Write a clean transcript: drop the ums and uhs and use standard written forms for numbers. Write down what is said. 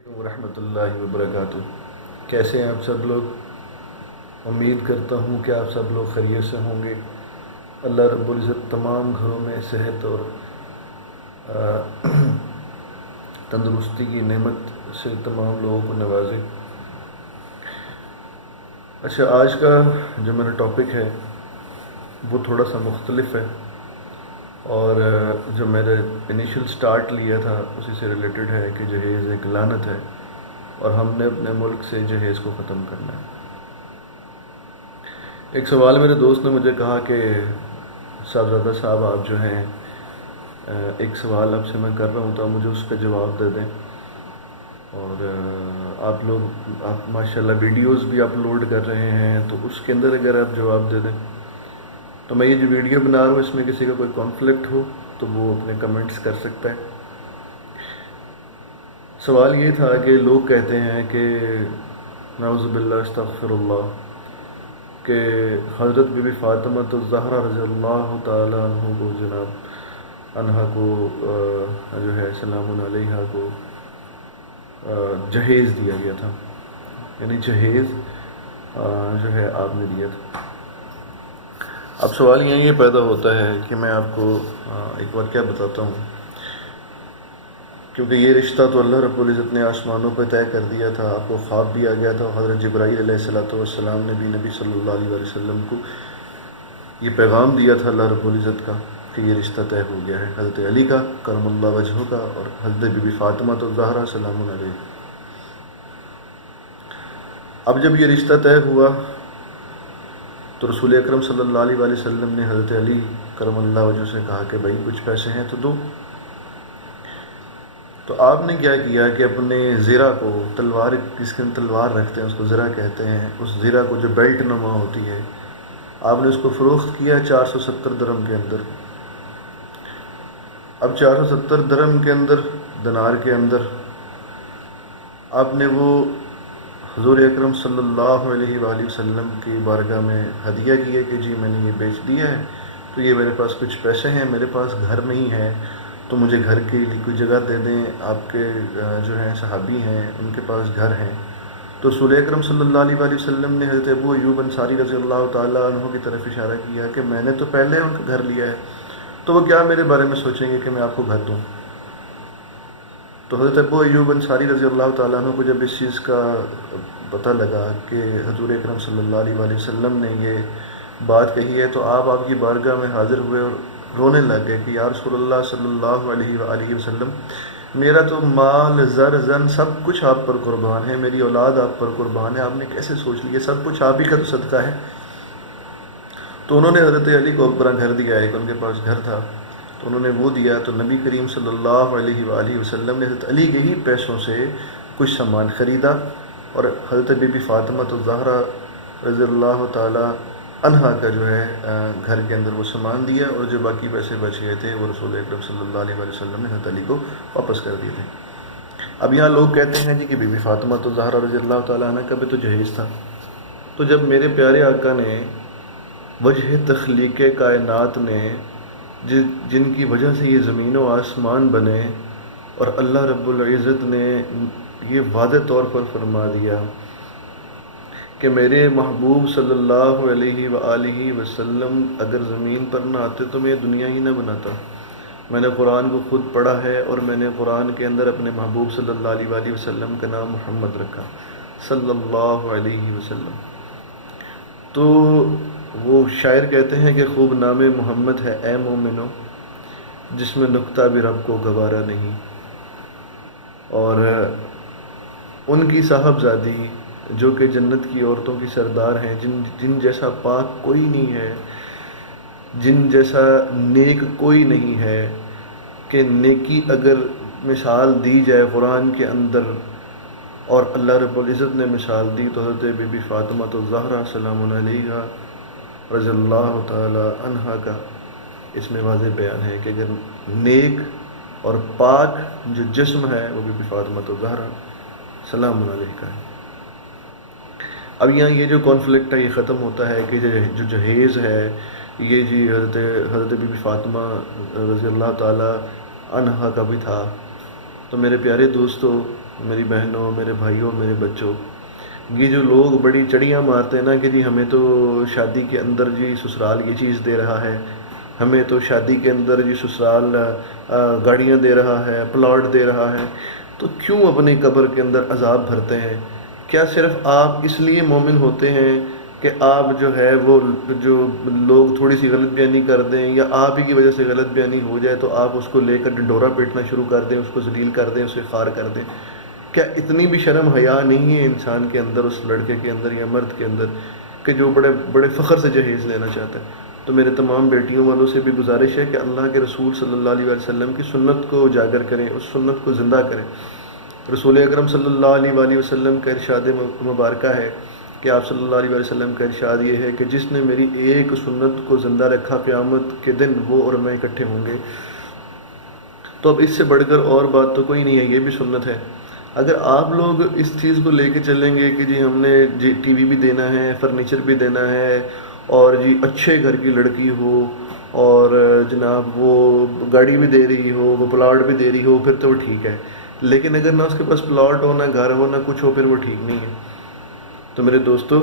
ورحمۃ اللہ وبرکاتہ۔ کیسے ہیں آپ سب لوگ؟ امید کرتا ہوں کہ آپ سب لوگ خیریت سے ہوں گے۔ اللہ رب العزت تمام گھروں میں صحت اور تندرستی کی نعمت سے تمام لوگوں کو نوازے۔ اچھا، آج کا جو میرا ٹاپک ہے وہ تھوڑا سا مختلف ہے، اور جو میرے انیشل سٹارٹ لیا تھا اسی سے ریلیٹڈ ہے کہ جہیز ایک لعنت ہے اور ہم نے اپنے ملک سے جہیز کو ختم کرنا ہے۔ ایک سوال میرے دوست نے مجھے کہا کہ صاحبزادہ صاحب آپ جو ہیں ایک سوال آپ سے میں کر رہا ہوں تو آپ مجھے اس کا جواب دے دیں، اور آپ ماشاءاللہ ویڈیوز بھی اپلوڈ کر رہے ہیں تو اس کے اندر اگر آپ جواب دے دیں تو میں یہ جو ویڈیو بنا رہا ہوں اس میں کسی کا کوئی کانفلکٹ ہو تو وہ اپنے کمنٹس کر سکتا ہے۔ سوال یہ تھا کہ لوگ کہتے ہیں کہ نعوذ باللہ استغفر اللہ کہ حضرت بی بی فاطمہ الزہرا رضی اللہ تعالیٰ عنہ کو عنہا کو جو ہے سلام علیہا کو جہیز دیا گیا تھا، یعنی جہیز جو ہے آپ نے دیا تھا۔ اب سوال یہ پیدا ہوتا ہے کہ میں آپ کو ایک بار کیا بتاتا ہوں، کیونکہ یہ رشتہ تو اللہ رب العزت نے آسمانوں پہ طے کر دیا تھا، آپ کو خواب بھی آ گیا تھا، حضرت جبرائیل علیہ السلام نے بھی نبی صلی اللہ علیہ وسلم کو یہ پیغام دیا تھا اللہ رب العزت کا کہ یہ رشتہ طے ہو گیا ہے، حضرت علی کا کرم اللہ وجہہ کا اور حضرت بی بی فاطمہ الزہرا سلام علیہ۔ اب جب یہ رشتہ طے ہوا تو رسول اکرم صلی اللہ علیہ وسلم نے حضرت علی کرم اللہ وجہہ سے کہا کہ بھائی کچھ پیسے ہیں تو دو۔ تو آپ نے کیا کیا کہ اپنے زرہ کو، تلوار جس کے تلوار رکھتے ہیں اس کو زرہ کہتے ہیں، اس زرہ کو جو بیلٹ نما ہوتی ہے، آپ نے اس کو فروخت کیا 470 درہم کے اندر۔ اب 470 درہم کے اندر، دینار کے اندر، آپ نے وہ حضور اکرم صلی اللہ علیہ وآلہ وسلم کی بارگاہ میں ہدیہ کیا کہ جی میں نے یہ بیچ دیا ہے، تو یہ میرے پاس کچھ پیسے ہیں، میرے پاس گھر نہیں ہے تو مجھے گھر کے لیے کوئی جگہ دے دیں، آپ کے جو ہیں صحابی ہیں ان کے پاس گھر ہیں۔ تو رسول اکرم صلی اللہ علیہ وآلہ وسلم نے حضرت ابو ایوب انصاری رضی اللہ تعالیٰ عنہ کی طرف اشارہ کیا کہ میں نے تو پہلے ان کا گھر لیا ہے، تو وہ کیا میرے بارے میں سوچیں گے کہ میں آپ کو گھر دوں۔ تو حضرت ابو ایوب انصاری رضی اللہ تعالیٰ عنہ کو جب اس چیز کا پتہ لگا کہ حضور اکرم صلی اللہ علیہ وآلہ وسلم نے یہ بات کہی ہے، تو آپ کی بارگاہ میں حاضر ہوئے اور رونے لگ گئے کہ یا رسول اللہ صلی اللہ علیہ وآلہ وسلم، میرا تو مال زر زن سب کچھ آپ پر قربان ہے، میری اولاد آپ پر قربان ہے، آپ نے کیسے سوچ لیا، سب کچھ آپ ہی کا تو صدقہ ہے۔ تو انہوں نے حضرت علی کو اپنا گھر دیا، ایک ان کے پاس گھر تھا تو انہوں نے وہ دیا، تو نبی کریم صلی اللہ علیہ وآلہ وسلم نے حضرت علی کے ہی پیسوں سے کچھ سامان خریدا اور حضرت بی بی فاطمہ الزہرا رضی اللہ تعالیٰ عنہا کا جو ہے گھر کے اندر وہ سامان دیا، اور جو باقی پیسے بچ گئے تھے وہ رسول اکرم صلی اللہ علیہ وسلم نے حضرت علی کو واپس کر دیے تھے۔ اب یہاں لوگ کہتے ہیں جی کہ بی بی فاطمہ الزہرا رضی اللہ تعالیٰ عنہ کا بھی تو جہیز تھا، تو جب میرے پیارے آقا نے وجہ تخلیق کائنات نے جن کی وجہ سے یہ زمین و آسمان بنے، اور اللہ رب العزت نے یہ واضح طور پر فرما دیا کہ میرے محبوب صلی اللہ علیہ وآلہ وسلم اگر زمین پر نہ آتے تو میں دنیا ہی نہ بناتا۔ میں نے قرآن کو خود پڑھا ہے اور میں نے قرآن کے اندر اپنے محبوب صلی اللہ علیہ وآلہ وسلم کا نام محمد رکھا صلی اللہ علیہ وسلم۔ تو وہ شاعر کہتے ہیں کہ خوب نام محمد ہے اے مومنو، جس میں نقطہ بھی رب کو گوارا نہیں، اور ان کی صاحبزادی جو کہ جنت کی عورتوں کی سردار ہیں، جن جیسا پاک کوئی نہیں ہے، جن جیسا نیک کوئی نہیں ہے، کہ نیکی اگر مثال دی جائے قرآن کے اندر اور اللہ رب العزت نے مثال دی تو حضرت بی بی فاطمہ الزہرا سلام علیہا رضی اللہ تعالی عنہا کا اس میں واضح بیان ہے کہ اگر نیک اور پاک جو جسم ہے وہ بی بی فاطمہ الزہرا سلام علیہ کا ہے۔ اب یہاں یہ جو کانفلکٹ ہے یہ ختم ہوتا ہے کہ جو جہیز ہے یہ جی حضرت بی بی فاطمہ رضی اللہ تعالی عنہا کا بھی تھا۔ تو میرے پیارے دوستو، میری بہنوں، میرے بھائیوں، میرے بچوں، یہ جو لوگ بڑی چڑیاں مارتے ہیں نا کہ جی ہمیں تو شادی کے اندر جی سسرال یہ چیز دے رہا ہے، ہمیں تو شادی کے اندر جی سسرال گاڑیاں دے رہا ہے، پلاٹ دے رہا ہے، تو کیوں اپنی قبر کے اندر عذاب بھرتے ہیں؟ کیا صرف آپ اس لیے مومن ہوتے ہیں کہ آپ جو ہے وہ جو لوگ تھوڑی سی غلط بیانی کر دیں یا آپ ہی کی وجہ سے غلط بیانی ہو جائے تو آپ اس کو لے کر ڈنڈورا پیٹنا شروع کر دیں، اس کو ذلیل کر دیں، اسے خوار کر دیں؟ کیا اتنی بھی شرم حیا نہیں ہے انسان کے اندر، اس لڑکے کے اندر یا مرد کے اندر، کہ جو بڑے بڑے فخر سے جہیز لینا چاہتا ہے؟ تو میرے تمام بیٹیوں والوں سے بھی گزارش ہے کہ اللہ کے رسول صلی اللہ علیہ وسلم کی سنت کو اجاگر کریں، اس سنت کو زندہ کریں۔ رسول اکرم صلی اللہ علیہ وآلہ وسلم کا ارشاد مبارکہ ہے کہ آپ صلی اللہ علیہ وسلم کا ارشاد یہ ہے کہ جس نے میری ایک سنت کو زندہ رکھا قیامت کے دن وہ اور میں اکٹھے ہوں گے۔ تو اب اس سے بڑھ کر اور بات تو کوئی نہیں ہے، یہ بھی سنت ہے۔ اگر آپ لوگ اس چیز کو لے کے چلیں گے کہ جی ہم نے جی ٹی وی بھی دینا ہے، فرنیچر بھی دینا ہے، اور جی اچھے گھر کی لڑکی ہو اور جناب وہ گاڑی بھی دے رہی ہو، وہ پلاٹ بھی دے رہی ہو، پھر تو وہ ٹھیک ہے، لیکن اگر نہ اس کے پاس پلاٹ ہو، نہ گھر ہو، نہ کچھ ہو، پھر وہ ٹھیک نہیں ہے۔ تو میرے دوستو،